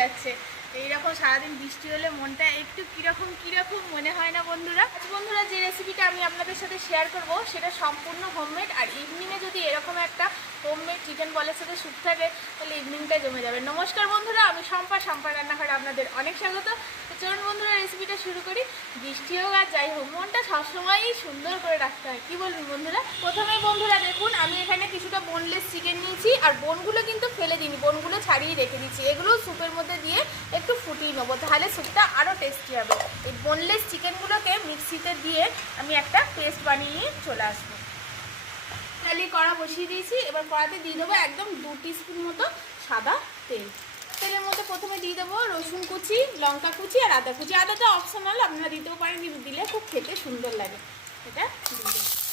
যাচ্ছে। এইরকম সারাদিন বৃষ্টি হলে মনটা একটু কীরকম কীরকম মনে হয় না বন্ধুরা? আজ বন্ধুরা, যে রেসিপিটা আমি আপনাদের সাথে শেয়ার করব, সেটা সম্পূর্ণ হোমমেড আর ইভিনিংয়ে যদি এরকম একটা হোমমেড চিকেন বলের সাথে স্যুপ থাকে, তাহলে ইভিনিংটা জমে যাবে। নমস্কার বন্ধুরা, আমি শম্পা শম্পা রান্নাঘরে আপনাদের অনেক স্বাগত। তো চলুন বন্ধুরা রেসিপিটা শুরু করি। বৃষ্টি হোক আর যাই হোক, মনটা সবসময়ই সুন্দর করে রাখতে হয়। কী বলবেন বন্ধুরা? প্রথমে বন্ধুরা দেখুন, আমি এখানে কিছুটা বোনলেস চিকেন নিয়েছি, আর বোনগুলো কিন্তু ফেলে দিইনি, বোনগুলো ছাড়িয়ে রেখে দিচ্ছি। এগুলো স্যুপের মধ্যে দিয়ে একটু ফুটিয়ে নেব, তাহলে স্যুপটা আরও টেস্টি হবে। এই বোনলেস চিকেনগুলোকে মিক্সিতে দিয়ে আমি একটা পেস্ট বানিয়ে নিয়ে চলে আসব। তাহলে কড়া বসিয়ে দিয়েছি, এবার কড়াতে দিয়ে দেবো একদম দু স্পুন মতো সাদা তেল। তেলের মধ্যে প্রথমে দিয়ে দেবো রসুন কুচি, লঙ্কা কুচি আর আদা কুচি। আদাটা অপশনাল আপনারা দিতেও পারেন দিলে খুব খেতে সুন্দর লাগে। এটা দিয়ে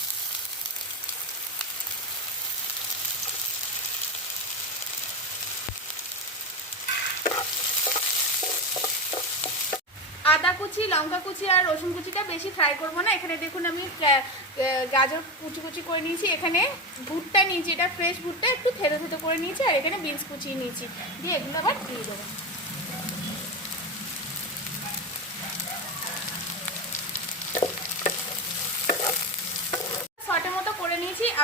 আদা কুচি লঙ্কা কুচি আর রসুন কুচিটা বেশি ফ্রাই করব না। এখানে দেখুন আমি গাজর কুচি কুচি করে নিয়েছি। এখানে ভুট্টা নিয়েছি, এটা ফ্রেশ ভুট্টা, একটু থেতো থেতো করে নিয়েছি আর এখানে বিনস কুচিয়ে নিয়েছি। দিয়ে এগুলো আবার দিয়ে দেবো।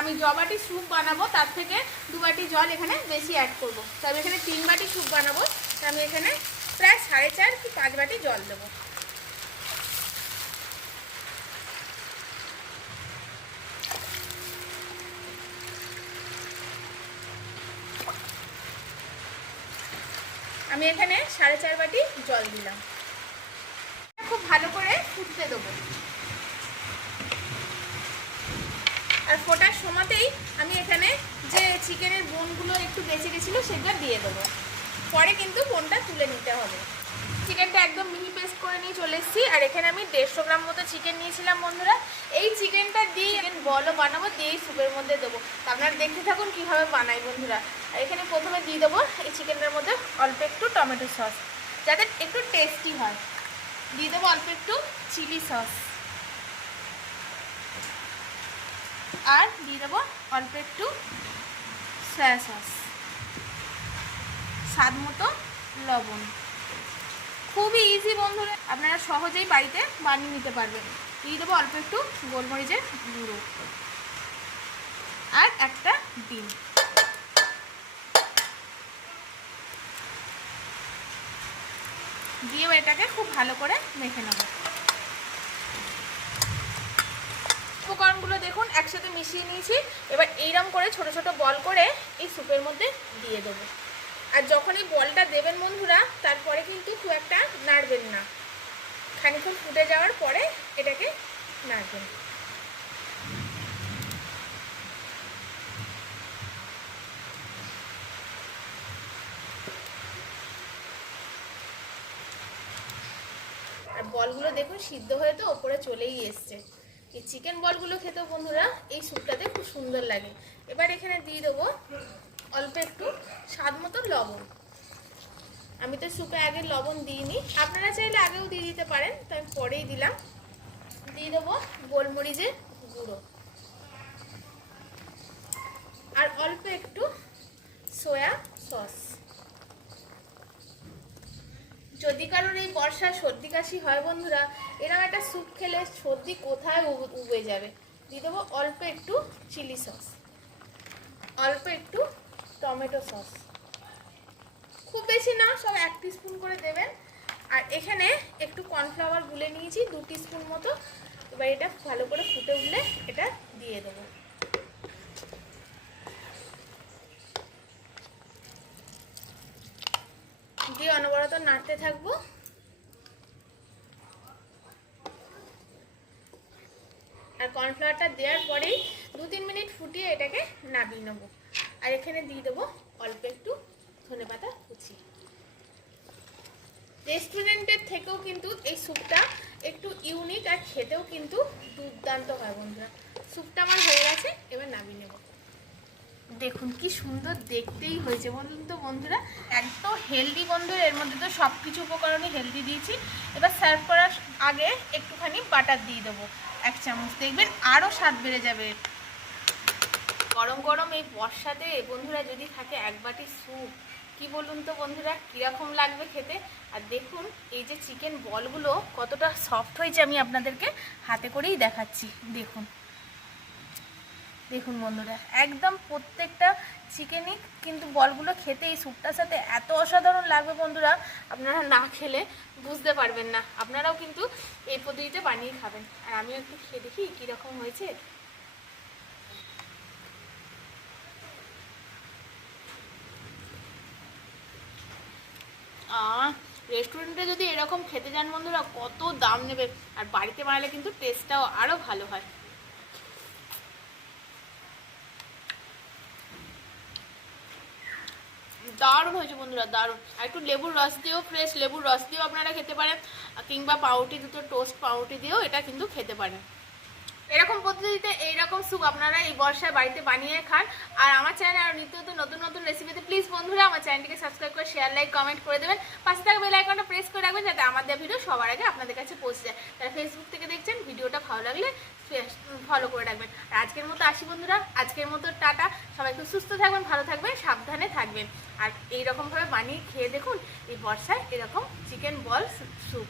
আমি জবাটি স্যুপ বানাবো, তার থেকে দু বাটি জল এখানে বেশি অ্যাড করব। তো আমি এখানে তিন বাটি স্যুপ বানাবো। আমি এখানে প্রায় সাড়ে চার কি পাঁচ বাটি জল দেবো। আমি এখানে সাড়ে চার বাটি জল দিলাম। খুব ভালো করে ফুটতে দেবো। আর ফোটার সময়তেই আমি এখানে যে চিকেনের বোনগুলো একটু বেঁচে গেছিল সেগুলো দিয়ে দেবো। পরে কিন্তু বোনটা তুলে নিতে হবে। চিকেনটা একদম মিহি পেস্ট করে নিয়ে চলে এসেছি, আর এখানে আমি দেড়শো মতো চিকেন নিয়েছিলাম বন্ধুরা। এই চিকেনটা দিয়ে চিকেন বলও বানাবো দিয়ে এই স্যুপের মধ্যে দেবো। তা আপনারা দেখতে থাকুন কীভাবে বানাই বন্ধুরা। এখানে প্রথমে দিয়ে দেবো এই চিকেনটার মধ্যে অল্প একটু টমেটো সস, যাতে একটু টেস্টি হয়। দিয়ে দেবো অল্প একটু চিলি সস আর দিয়ে দেবো অল্প একটু সয়া সস স্বাদ মতো লবণ। খুবই ইজি বন্ধুরা। আপনারা সহজেই বাড়িতে বানিয়ে নিতে পারবেন। দিয়ে দেবো অল্প একটু গোলমরিচের গুঁড়ো। আর একটা ডিম। দিয়ে এটাকে খুব ভালো করে মেখে নেব। উপকরণগুলো দেখুন, একসাথে মিশিয়ে নিয়েছি। এবার এইরকম করে ছোট ছোট বল করে এই স্যুপের মধ্যে দিয়ে দেবো। আর যখন এই বলটা দেবেন বন্ধুরা, তারপরে কিন্তু খুব একটা নাড়বেন না। খানিক্ষণ ফুটে যাওয়ার পরে এটাকে নাড়বেন। আর বলগুলো দেখুন সিদ্ধ হয়ে তো ওপরে চলেই এসছে। এই চিকেন বলগুলো খেতেও বন্ধুরা, এই স্যুপটাতে খুব সুন্দর লাগে। এবার এখানে দিয়ে দেবো অল্প একটু স্বাদ মতো লবণ। আমি তো স্যুপে আগে লবণ দিইনি। আপনারা চাইলে আগেও দিয়ে দিতে পারেন, তো আমি পরেই দিলাম। দিয়ে দেবো গোলমরিচের গুঁড়ো। আর অল্প একটু সয়া সস। যদি কারোর এই বর্ষায় সর্দি কাশি হয় বন্ধুরা এরকম একটা স্যুপ খেলে সর্দি কোথায় উবে যাবে? দিয়ে দেবো অল্প একটু চিলি সস। অল্প একটু টমেটো সস। খুব বেশি না, সব এক স্পুন করে দেবেন। আর এখানে একটু কর্নফ্লাওয়ার গুলে নিয়েছি, দু স্পুন মতো। এবার এটা ভালো করে ফুটে উঠলে এটা দিয়ে দেবো। দিয়ে অনবরত নাড়তে থাকব। আর কর্নফ্লাওয়ারটা দেওয়ার পরেই দু তিন মিনিট ফুটিয়ে এটাকে নামিয়ে নেব। আর এখানে দিয়ে দেবো অল্প একটু ধনে পাতা কুচি। রেস্টুরেন্টের থেকেও কিন্তু এই স্যুপটা একটু ইউনিক আর খেতেও কিন্তু দুর্দান্ত হয় বন্ধুরা। স্যুপটা আমার হয়ে গেছে, এবার নামিয়ে নেব। দেখুন কি সুন্দর দেখতেই হয়েছে বলুন তো বন্ধুরা, একদম হেলদি বন্ধুরা, এর মধ্যে তো সব কিছু উপকরণই হেলদি দিয়েছি। এবার সার্ভ করার আগে একটুখানি বাটার দিয়ে দেবো, এক চামচ। দেখবেন আরও স্বাদ বেড়ে যাবে। গরম গরম এই বর্ষাতে বন্ধুরা যদি থাকে এক বাটি স্যুপ। কি বলুন তো বন্ধুরা, কীরকম লাগবে খেতে? আর দেখুন, এই যে চিকেন বলগুলো কতটা সফট হয়েছে আমি আপনাদেরকে হাতে করেই দেখাচ্ছি। দেখুন। দেখুন বন্ধুরা, একদম প্রত্যেকটা চিকেনই কিন্তু বলগুলো খেতে এই স্যুপটার সাথে এত অসাধারণ লাগবে বন্ধুরা, আপনারা না খেলে বুঝতে পারবেন না। আপনারাও কিন্তু এই পদ্ধতিতে বানিয়ে খাবেন। আর আমিও একটু খেয়ে দেখি কীরকম হয়েছে। রেস্টুরেন্টে যদি এরকম খেতে যান বন্ধুরা, কত দাম নেবে। আর বাড়িতে বানালে কিন্তু টেস্টটাও আরও ভালো হয়। দারুণ হয়েছে বন্ধুরা, দারুণ। আর একটু লেবুর রস দিয়েও ফ্রেশ লেবুর রস দিয়েও আপনারা খেতে পারেন। কিংবা পাউরুটি, দুটো টোস্ট পাউরুটি দিয়েও এটা কিন্তু খেতে পারেন। এরকম পদ্ধতিতে এইরকম স্যুপ আপনারা এই বর্ষায় বাড়িতে বানিয়ে খান। আর আমার চ্যানেলে আরও নিত্য নতুন নতুন নতুন রেসিপিতে প্লিজ বন্ধুরা আমার চ্যানেলটিকে সাবস্ক্রাইব করে শেয়ার লাইক কমেন্ট করে দেবেন। পাশে থাকা বেল আইকনটা প্রেস করে রাখবেন যাতে আমার দেওয়া ভিডিও সবার আগে আপনাদের কাছে পৌঁছে যায়। তারা ফেসবুক থেকে দেখছেন ভিডিওটা ভালো লাগলে ফলো করে রাখবেন। আর আজকের মতো আসি বন্ধুরা। আজকের মতো টাটা। সবাই খুব সুস্থ থাকবেন, ভালো থাকবেন, সাবধানে থাকবেন। আর এইরকমভাবে বানিয়ে খেয়ে দেখুন, এই বর্ষায় এরকম চিকেন বল স্যুপ